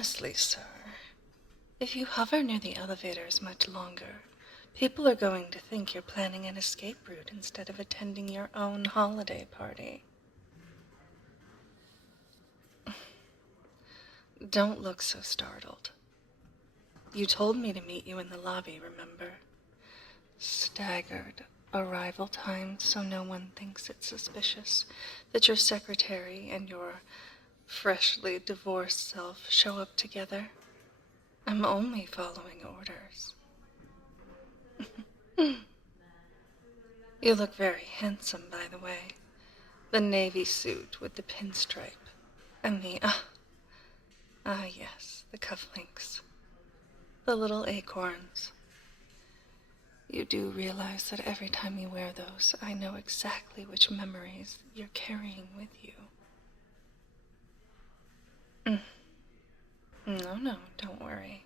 Honestly, sir, if you hover near the elevators much longer, people are going to think you're planning an escape route instead of attending your own holiday party. Don't look so startled. You told me to meet you in the lobby, remember? Staggered arrival time so no one thinks it's suspicious that your secretary and your freshly divorced self show up together. I'm only following orders. You look very handsome, by the way. The navy suit with the pinstripe and the, yes, the cufflinks. The little acorns. You do realize that every time you wear those, I know exactly which memories you're carrying with you. No, don't worry.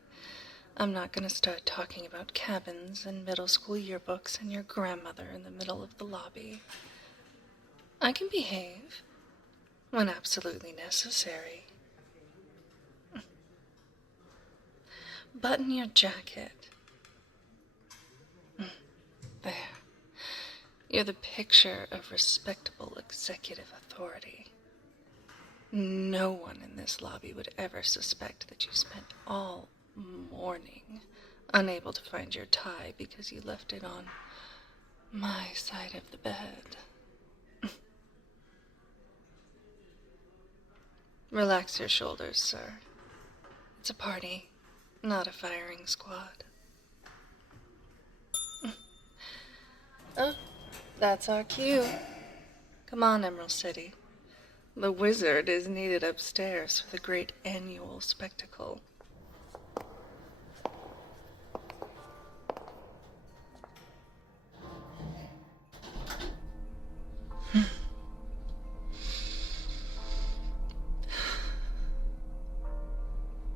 I'm not going to start talking about cabins and middle school yearbooks and your grandmother in the middle of the lobby. I can behave when absolutely necessary. Button your jacket. There. You're the picture of respectable executive authority. No one in this lobby would ever suspect that you spent all morning unable to find your tie because you left it on my side of the bed. Relax your shoulders, sir. It's a party, not a firing squad. Oh, that's our cue. Come on, Emerald City. The wizard is needed upstairs for the great annual spectacle.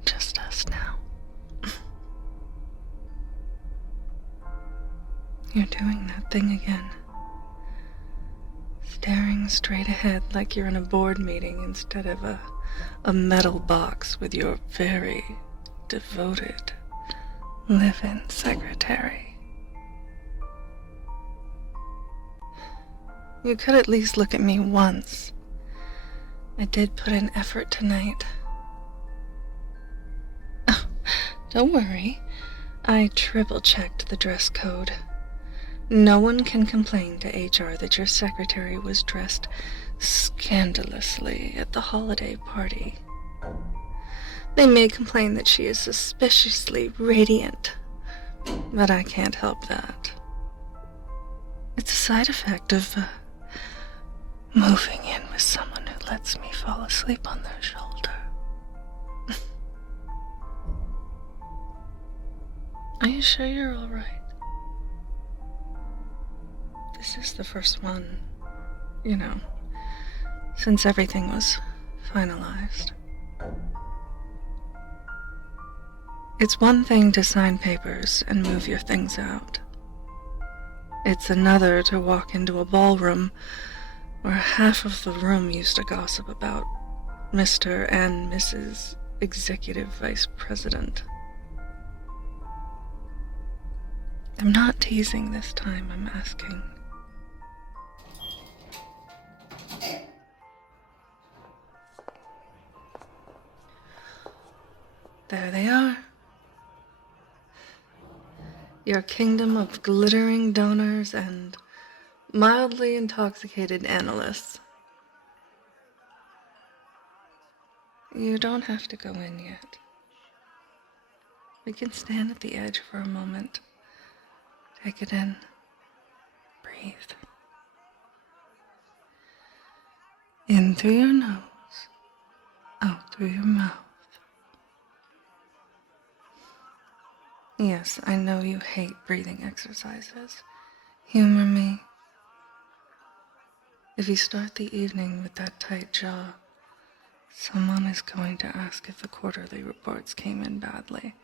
Just us now. You're doing that thing again. Staring straight ahead like you're in a board meeting instead of a metal box with your very devoted live-in secretary. You could at least look at me once. I did put in effort tonight. Oh, don't worry. I triple-checked the dress code. No one can complain to HR that your secretary was dressed scandalously at the holiday party. They may complain that she is suspiciously radiant, but I can't help that. It's a side effect of moving in with someone who lets me fall asleep on their shoulder. Are you sure you're all right? This is the first one, since everything was finalized. It's one thing to sign papers and move your things out. It's another to walk into a ballroom where half of the room used to gossip about Mr. and Mrs. Executive Vice President. I'm not teasing this time, I'm asking. There they are. Your kingdom of glittering donors and mildly intoxicated analysts. You don't have to go in yet. We can stand at the edge for a moment. Take it in. Breathe. In through your nose, out through your mouth. Yes, I know you hate breathing exercises. Humor me. If you start the evening with that tight jaw, someone is going to ask if the quarterly reports came in badly,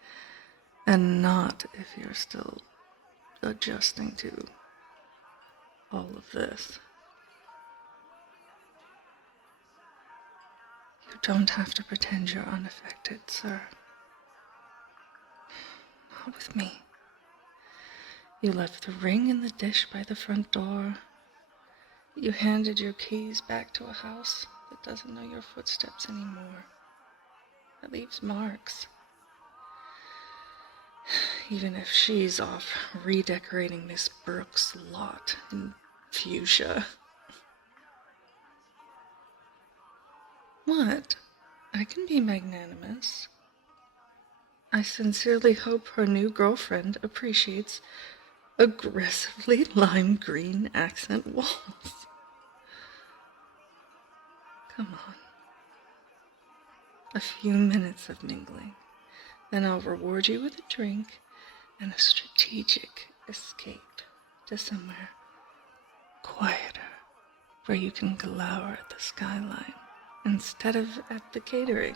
and not if you're still adjusting to all of this. You don't have to pretend you're unaffected, sir. Not with me. You left the ring in the dish by the front door. You handed your keys back to a house that doesn't know your footsteps anymore. It leaves marks. Even if she's off redecorating Miss Brooks' lot in fuchsia. What? I can be magnanimous. I sincerely hope her new girlfriend appreciates aggressively lime green accent walls. Come on. A few minutes of mingling, then I'll reward you with a drink and a strategic escape to somewhere quieter, where you can glower at the skyline instead of at the catering.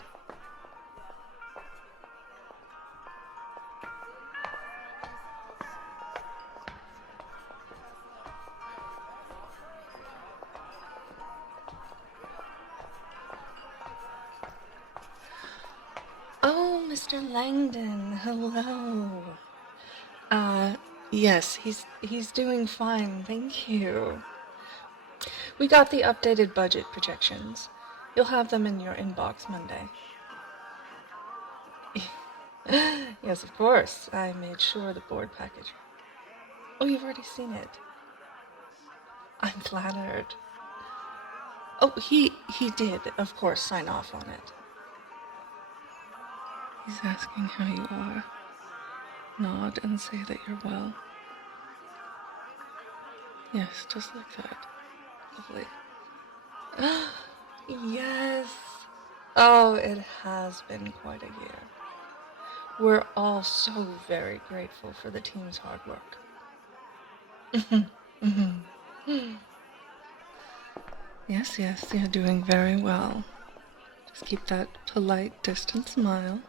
Oh, Mr. Langdon, hello. Yes, he's doing fine, thank you. We got the updated budget projections. You'll have them in your inbox Monday. Yes, of course. I made sure the board package. Oh, you've already seen it. I'm flattered. Oh, he did, of course, sign off on it. He's asking how you are. Nod and say that you're well. Yes, just like that. Lovely. Yes! Oh, it has been quite a year. We're all so very grateful for the team's hard work. Yes, you're doing very well. Just keep that polite, distant smile.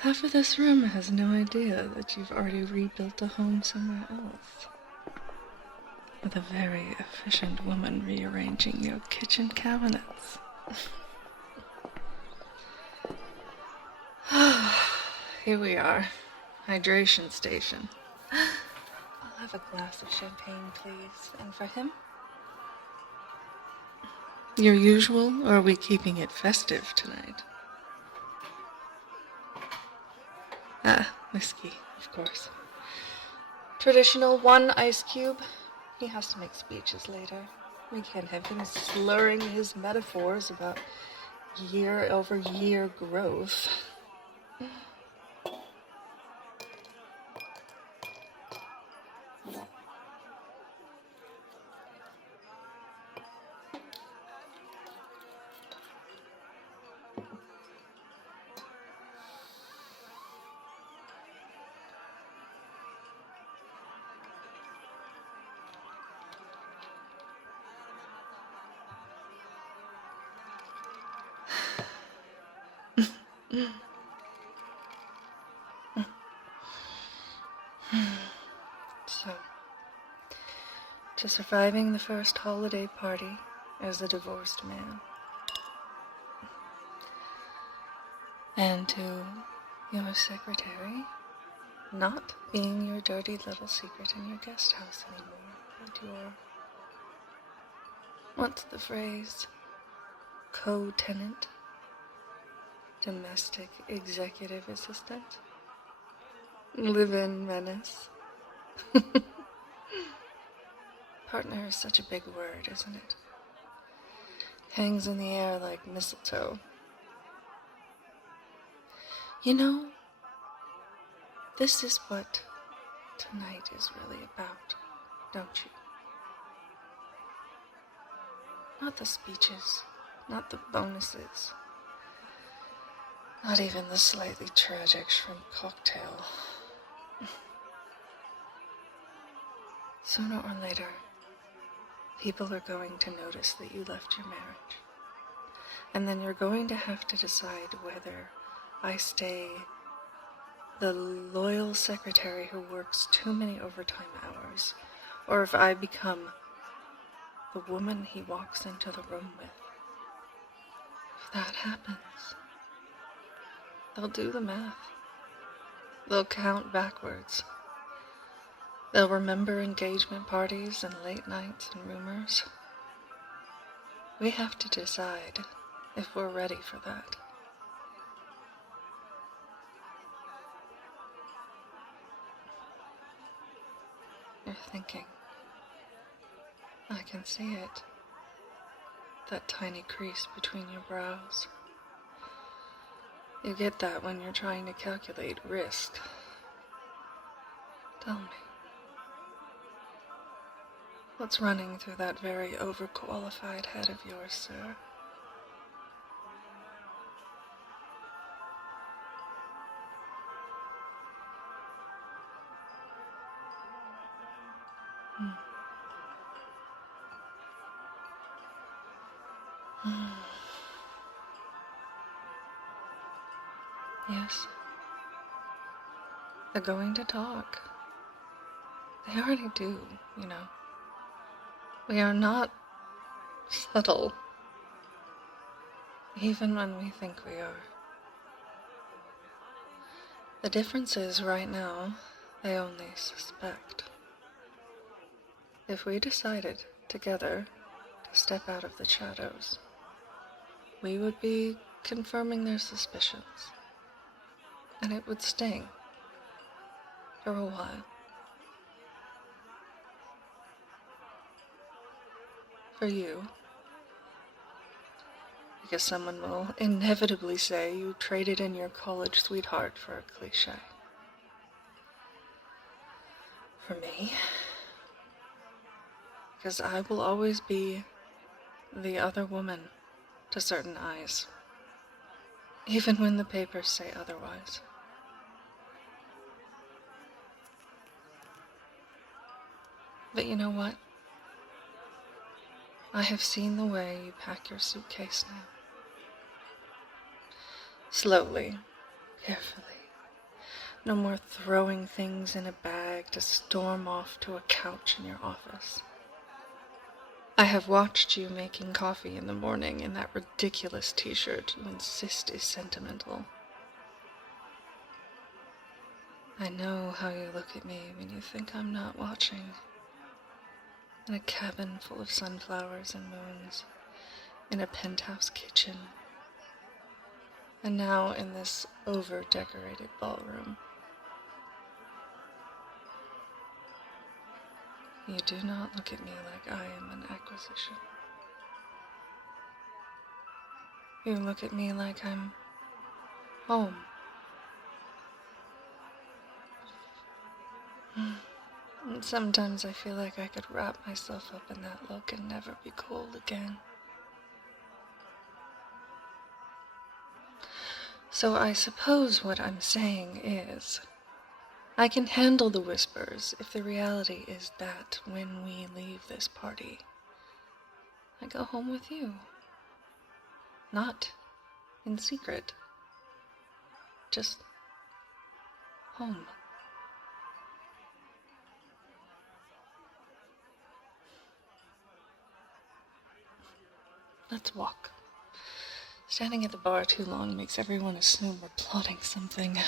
Half of this room has no idea that you've already rebuilt a home somewhere else. With a very efficient woman rearranging your kitchen cabinets. Here we are. Hydration station. I'll have a glass of champagne, please. And for him? Your usual, or are we keeping it festive tonight? Whiskey, of course. Traditional 1 ice cube. He has to make speeches later. We can't have him slurring his metaphors about year-over-year growth. So, to surviving the first holiday party as a divorced man, and to your secretary not being your dirty little secret in your guest house anymore, but your, what's the phrase, co-tenant, domestic executive assistant, live-in menace. Partner is such a big word, isn't it? Hangs in the air like mistletoe. You know, this is what tonight is really about, don't you? Not the speeches, not the bonuses, not even the slightly tragic shrimp cocktail. Sooner or later, people are going to notice that you left your marriage. And then you're going to have to decide whether I stay the loyal secretary who works too many overtime hours, or if I become the woman he walks into the room with. if that happens, they'll do the math. They'll count backwards. They'll remember engagement parties and late nights and rumors. We have to decide if we're ready for that. You're thinking. I can see it. That tiny crease between your brows. You get that when you're trying to calculate risk. Tell me. What's running through that very overqualified head of yours, sir? Yes. They're going to talk. They already do, you know. We are not subtle, even when we think we are. The difference is, right now, they only suspect. If we decided, together, to step out of the shadows, we would be confirming their suspicions. And it would sting. For a while. For you. Because someone will inevitably say you traded in your college sweetheart for a cliché. For me. Because I will always be the other woman to certain eyes. Even when the papers say otherwise. But you know what? I have seen the way you pack your suitcase now. Slowly, carefully. No more throwing things in a bag to storm off to a couch in your office. I have watched you making coffee in the morning in that ridiculous t-shirt you insist is sentimental. I know how you look at me when you think I'm not watching. In a cabin full of sunflowers and moons, in a penthouse kitchen, and now in this over-decorated ballroom. You do not look at me like I am an acquisition. You look at me like I'm home. And sometimes I feel like I could wrap myself up in that look and never be cold again. So I suppose what I'm saying is, I can handle the whispers if the reality is that when we leave this party, I go home with you. Not in secret. Just home. Let's walk. Standing at the bar too long makes everyone assume we're plotting something.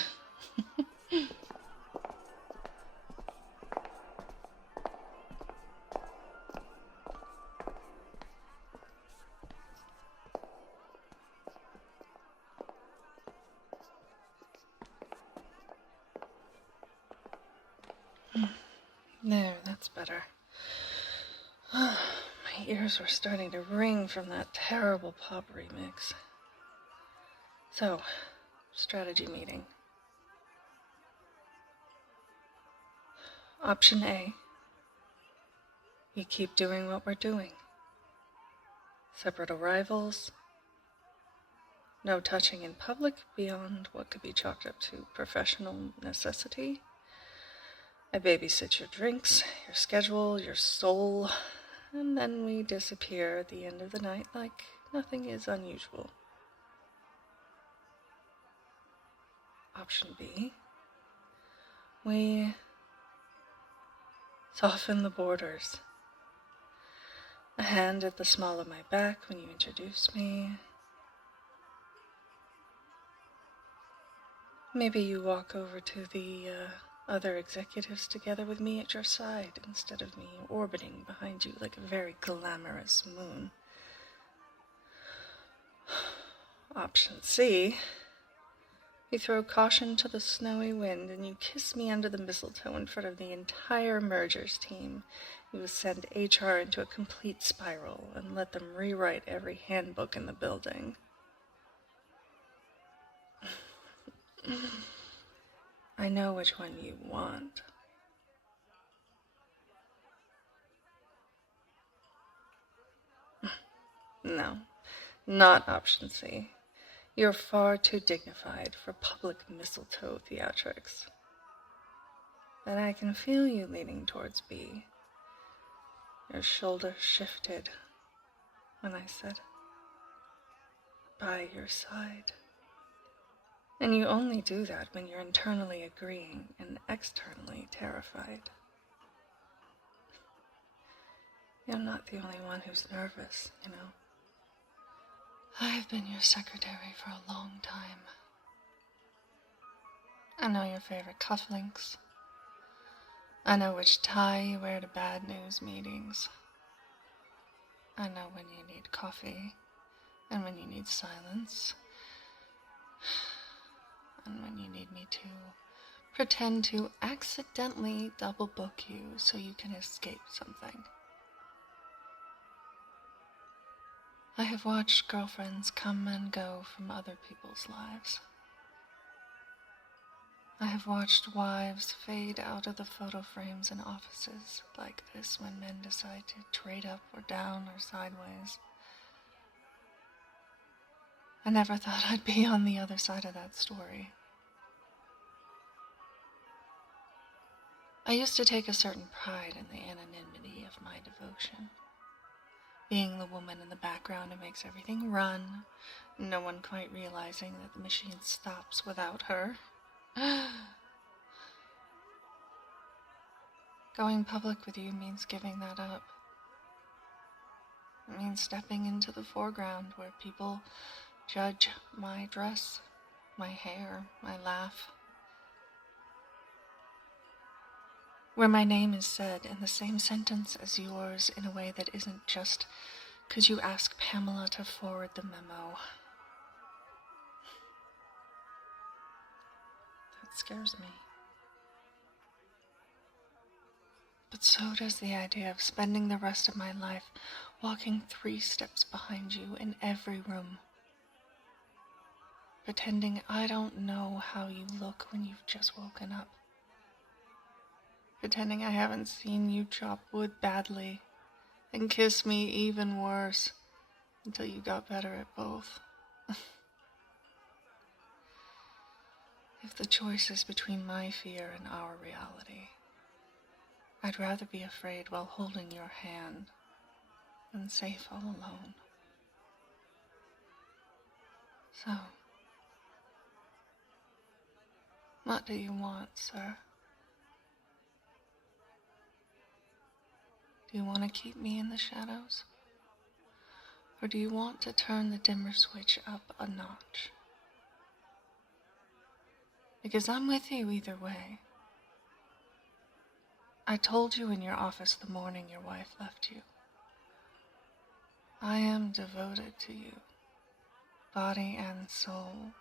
There, that's better. My ears were starting to ring from that terrible pop remix. So, strategy meeting. Option A. We keep doing what we're doing. Separate arrivals. No touching in public beyond what could be chalked up to professional necessity. I babysit your drinks, your schedule, your soul, and then we disappear at the end of the night like nothing is unusual. Option B. We soften the borders. A hand at the small of my back when you introduce me. Maybe you walk over to the other executives together with me at your side instead of me orbiting behind you like a very glamorous moon. Option C. You throw caution to the snowy wind and you kiss me under the mistletoe in front of the entire mergers team. You send HR into a complete spiral and let them rewrite every handbook in the building. I know which one you want. No, not option C. You're far too dignified for public mistletoe theatrics. But I can feel you leaning towards B. Your shoulder shifted when I said, by your side. And you only do that when you're internally agreeing and externally terrified. You're not the only one who's nervous, you know. I've been your secretary for a long time. I know your favorite cufflinks. I know which tie you wear to bad news meetings. I know when you need coffee and when you need silence. And when you need me to pretend to accidentally double book you so you can escape something. I have watched girlfriends come and go from other people's lives. I have watched wives fade out of the photo frames in offices like this when men decide to trade up or down or sideways. I never thought I'd be on the other side of that story. I used to take a certain pride in the anonymity of my devotion. Being the woman in the background who makes everything run, no one quite realizing that the machine stops without her. Going public with you means giving that up. It means stepping into the foreground where people judge my dress, my hair, my laugh. Where my name is said in the same sentence as yours in a way that isn't just, could you ask Pamela to forward the memo? That scares me. But so does the idea of spending the rest of my life walking 3 steps behind you in every room. Pretending I don't know how you look when you've just woken up. Pretending I haven't seen you chop wood badly and kiss me even worse until you got better at both. If the choice is between my fear and our reality, I'd rather be afraid while holding your hand than safe all alone. So, what do you want, sir? Do you want to keep me in the shadows? Or do you want to turn the dimmer switch up a notch? Because I'm with you either way. I told you in your office the morning your wife left you. I am devoted to you, body and soul.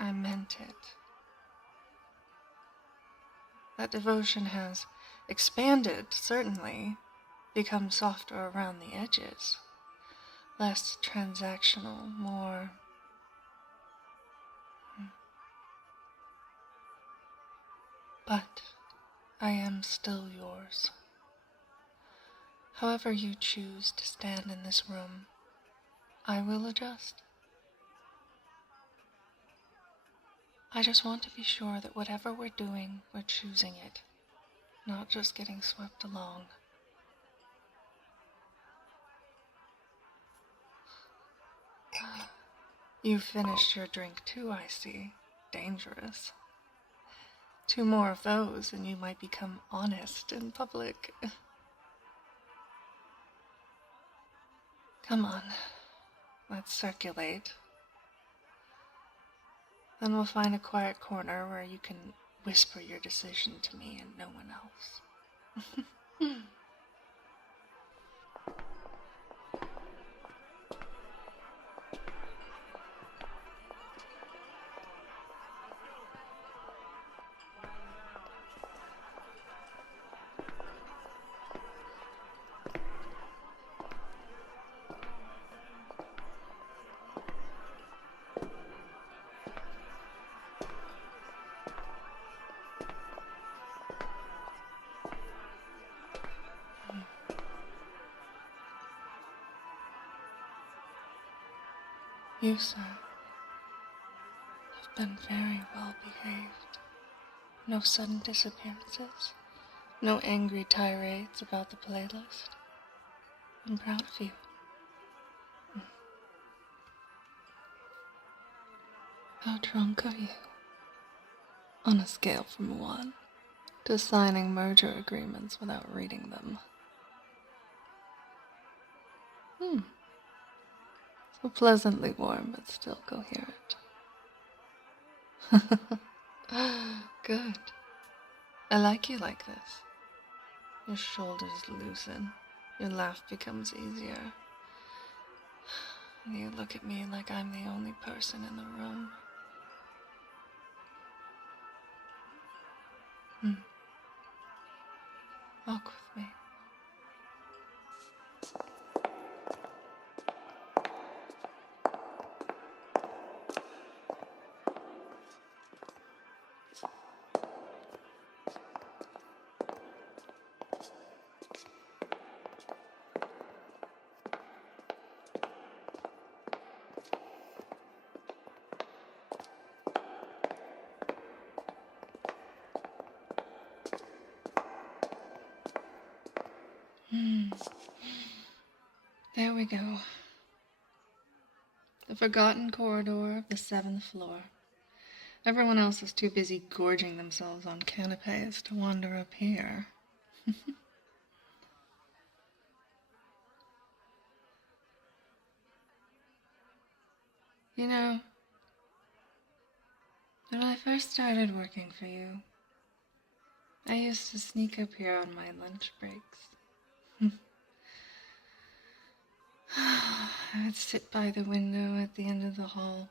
I meant it. That devotion has expanded, certainly, become softer around the edges, less transactional, more... But I am still yours. However you choose to stand in this room, I will adjust. I just want to be sure that whatever we're doing, we're choosing it, not just getting swept along. You've finished your drink too, I see. Dangerous. 2 more of those and you might become honest in public. Come on, let's circulate. Then we'll find a quiet corner where you can whisper your decision to me and no one else. You, sir, have been very well behaved. No sudden disappearances. No angry tirades about the playlist. I'm proud of you. How drunk are you? On a scale from 1 to signing merger agreements without reading them. So pleasantly warm, but still coherent. Good. I like you like this. Your shoulders loosen. Your laugh becomes easier. And you look at me like I'm the only person in the room. Walk with me. There we go. The forgotten corridor of the 7th floor. Everyone else is too busy gorging themselves on canapes to wander up here. You know, when I first started working for you, I used to sneak up here on my lunch breaks. I would sit by the window at the end of the hall,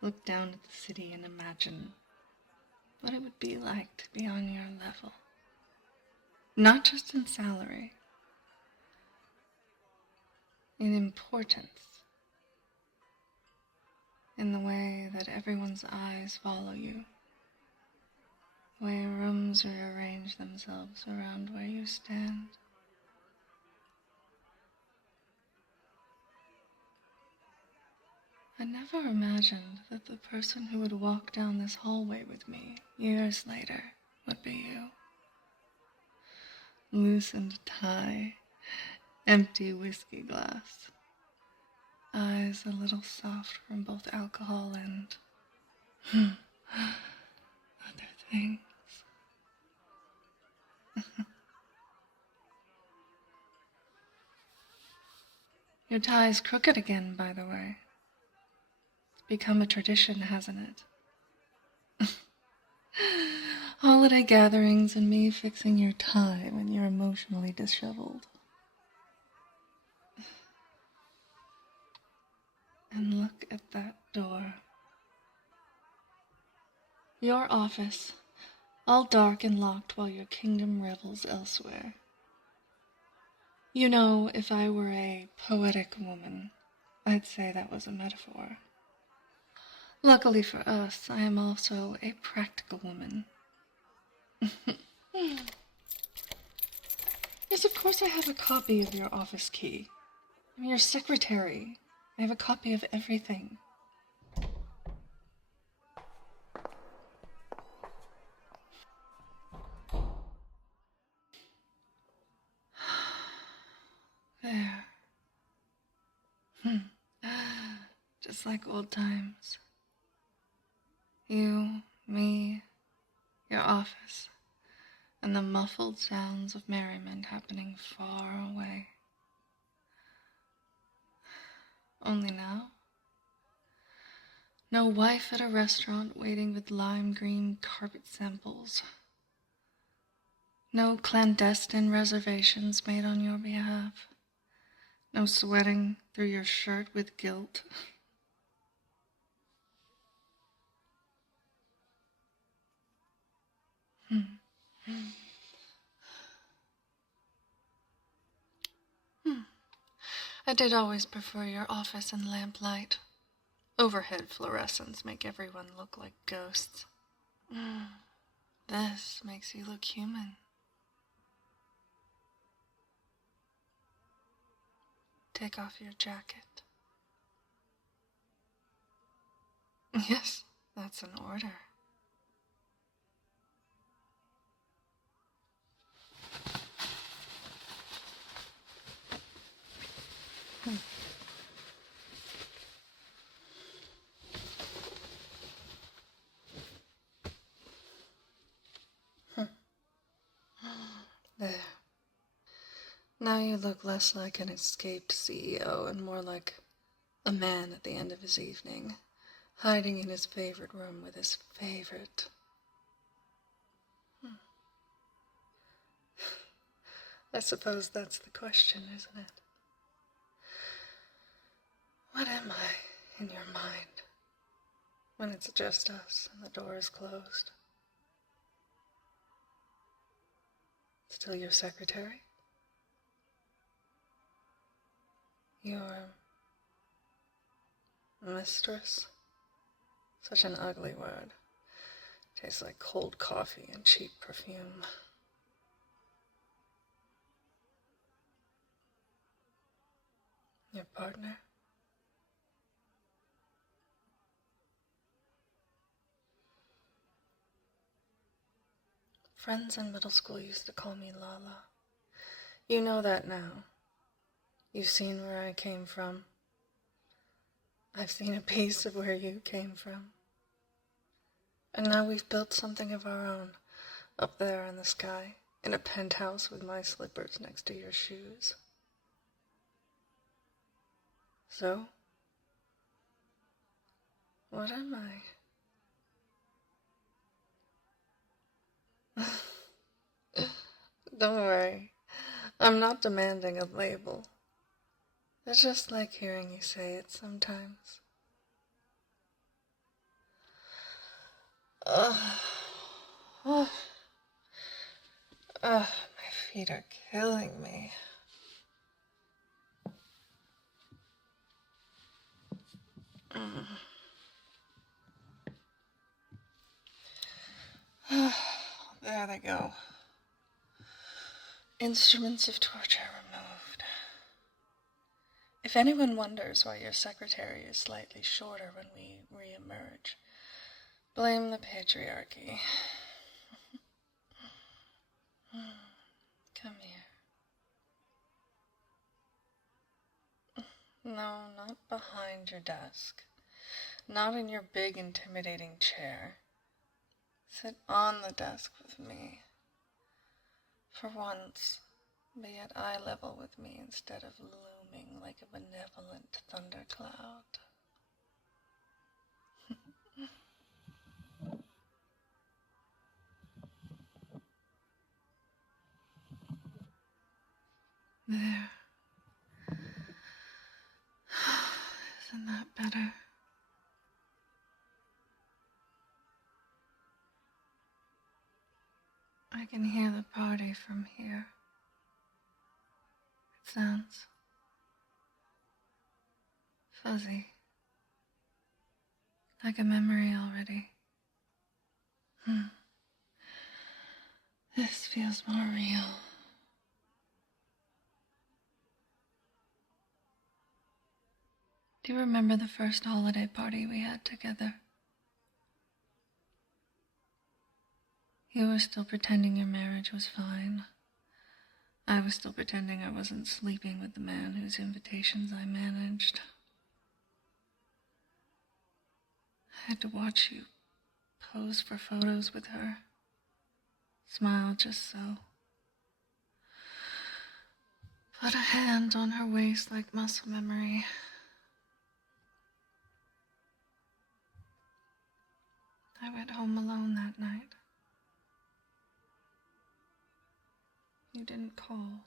look down at the city and imagine what it would be like to be on your level. Not just in salary, in importance, in the way that everyone's eyes follow you, the way rooms rearrange themselves around where you stand. I never imagined that the person who would walk down this hallway with me years later would be you. Loosened tie, empty whiskey glass, eyes a little soft from both alcohol and other things. Your tie's crooked again, by the way. It's become a tradition, hasn't it? Holiday gatherings and me fixing your tie when you're emotionally disheveled. And look at that door. Your office, all dark and locked while your kingdom revels elsewhere. You know, if I were a poetic woman, I'd say that was a metaphor. Luckily for us, I am also a practical woman. Yes, of course I have a copy of your office key. I'm your secretary. I have a copy of everything. There. Just like old times. You, me, your office, and the muffled sounds of merriment happening far away. Only now, No wife at a restaurant waiting with lime green carpet samples. No clandestine reservations made on your behalf. No sweating through your shirt with guilt. I did always prefer your office and lamplight. Overhead fluorescents make everyone look like ghosts. This makes you look human. Take off your jacket. Yes, that's an order. There. Now you look less like an escaped CEO and more like a man at the end of his evening, hiding in his favorite room with his favorite. I suppose that's the question, isn't it? What am I in your mind when it's just us and the door is closed? Still your secretary? Your mistress? Such an ugly word. Tastes like cold coffee and cheap perfume. Your partner? Friends in middle school used to call me Lala. You know that now. You've seen where I came from. I've seen a piece of where you came from. And now we've built something of our own, up there in the sky, in a penthouse with my slippers next to your shoes. So, what am I? Don't worry, I'm not demanding a label. I just like hearing you say it sometimes. My feet are killing me. There they go. Instruments of torture removed. If anyone wonders why your secretary is slightly shorter when we re-emerge, blame the patriarchy. Come here. No, not behind your desk. Not in your big, intimidating chair. Sit on the desk with me. For once, be at eye level with me instead of looming like a benevolent thundercloud. There. Isn't that better? I can hear the party from here. It sounds fuzzy. Like a memory already. This feels more real. Do you remember the first holiday party we had together? You were still pretending your marriage was fine. I was still pretending I wasn't sleeping with the man whose invitations I managed. I had to watch you pose for photos with her. Smile just so. Put a hand on her waist like muscle memory. I went home alone that night. You didn't call.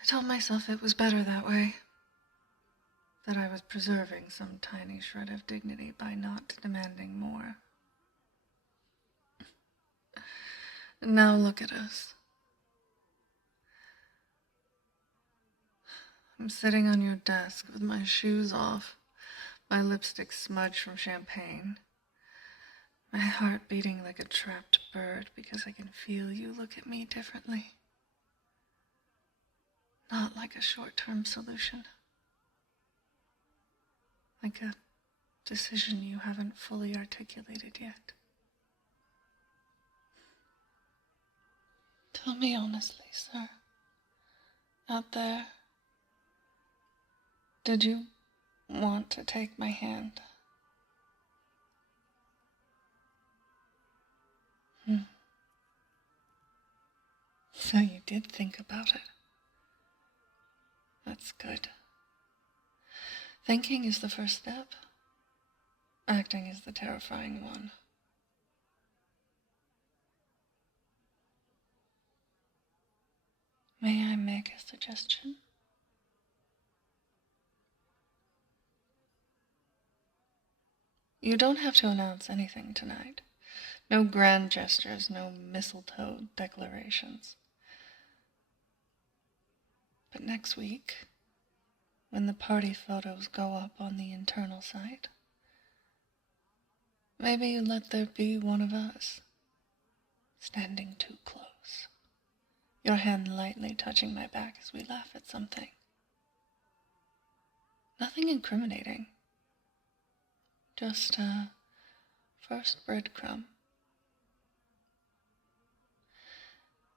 I told myself it was better that way. That I was preserving some tiny shred of dignity by not demanding more. And now look at us. I'm sitting on your desk with my shoes off, my lipstick smudged from champagne, my heart beating like a trapped bird because I can feel you look at me differently. Not like a short-term solution. Like a decision you haven't fully articulated yet. Tell me honestly, sir. Out there, did you want to take my hand? So you did think about it. That's good. Thinking is the first step. Acting is the terrifying one. May I make a suggestion? You don't have to announce anything tonight. No grand gestures, no mistletoe declarations. But next week, when the party photos go up on the internal site, maybe you let there be one of us, standing too close, your hand lightly touching my back as we laugh at something. Nothing incriminating, just a first breadcrumb.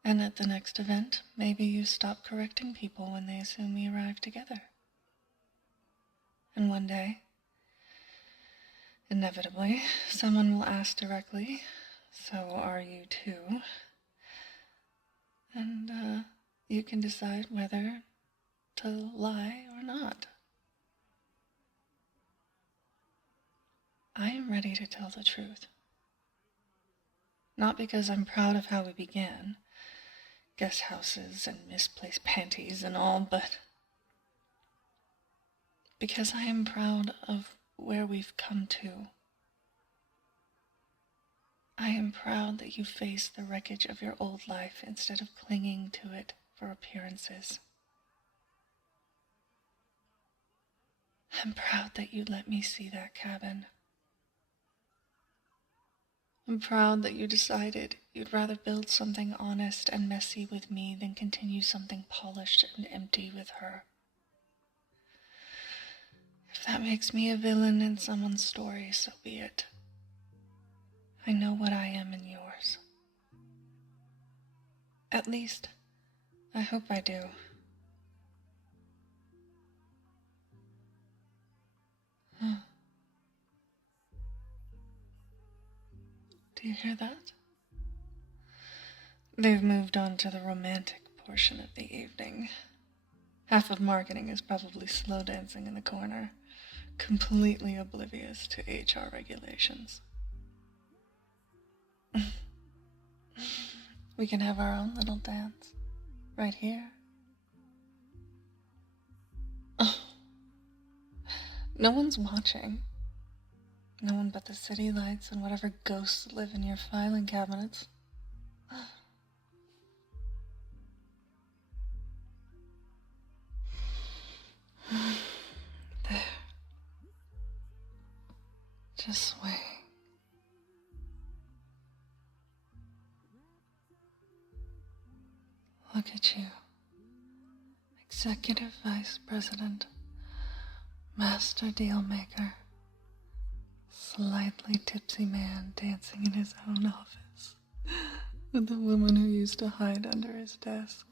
And at the next event, maybe you stop correcting people when they assume we arrive together. And one day, inevitably, someone will ask directly, so are you too? And you can decide whether to lie or not. I am ready to tell the truth. Not because I'm proud of how we began, guest houses and misplaced panties and all, but because I am proud of where we've come to. I am proud that you faced the wreckage of your old life instead of clinging to it for appearances. I'm proud that you let me see that cabin. I'm proud that you decided you'd rather build something honest and messy with me than continue something polished and empty with her. If that makes me a villain in someone's story, so be it. I know what I am in yours. At least, I hope I do. Do you hear that? They've moved on to the romantic portion of the evening. Half of marketing is probably slow dancing in the corner, completely oblivious to HR regulations. We can have our own little dance, right here. Oh. No one's watching. No one but the city lights and whatever ghosts live in your filing cabinets. There. Just sway. Look at you. Executive Vice President. Master deal maker. Slightly tipsy man dancing in his own office with the woman who used to hide under his desk.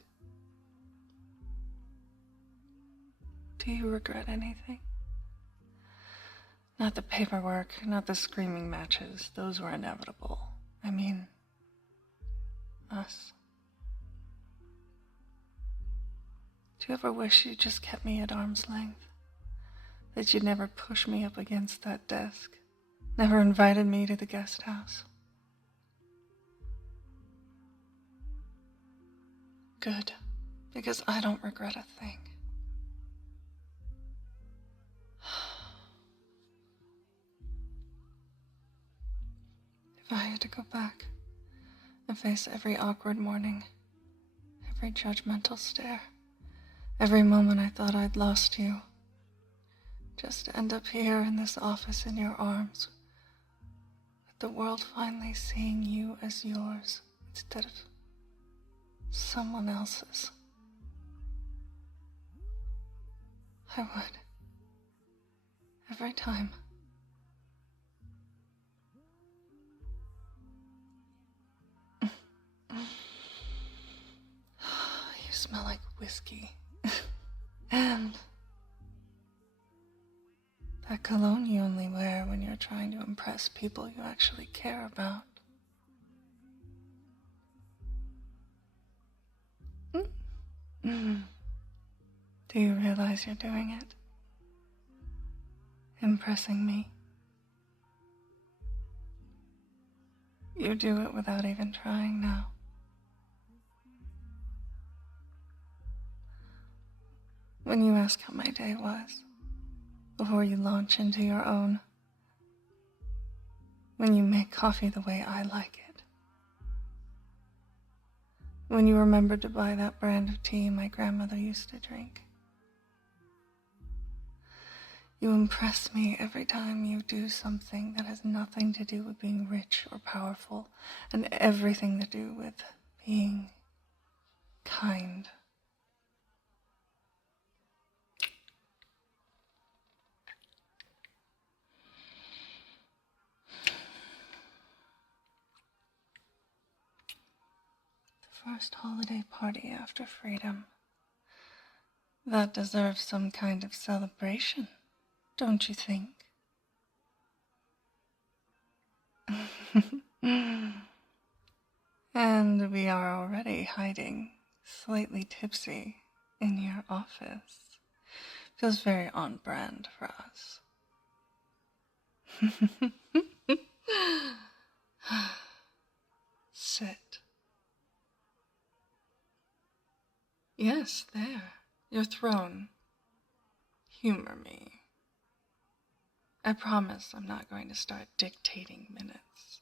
Do you regret anything? Not the paperwork, not the screaming matches. Those were inevitable. I mean, us. Do you ever wish you just kept me at arm's length? that you'd never push me up against that desk, never invited me to the guest house. Good, because I don't regret a thing. If I had to go back and face every awkward morning, every judgmental stare, every moment I thought I'd lost you, just to end up here in this office in your arms, with the world finally seeing you as yours instead of someone else's. I would. Every time. You smell like whiskey. And that cologne you only wear when you're trying to impress people you actually care about. Do you realize you're doing it? Impressing me. You do it without even trying now. When you ask how my day was, before you launch into your own, when you make coffee the way I like it, when you remember to buy that brand of tea my grandmother used to drink. You impress me every time you do something that has nothing to do with being rich or powerful, and everything to do with being kind. The first holiday party after freedom. That deserves some kind of celebration, don't you think? And we are already hiding, slightly tipsy, in your office. Feels very on brand for us. Sit. Yes, there. Your throne. Humor me. I promise I'm not going to start dictating minutes.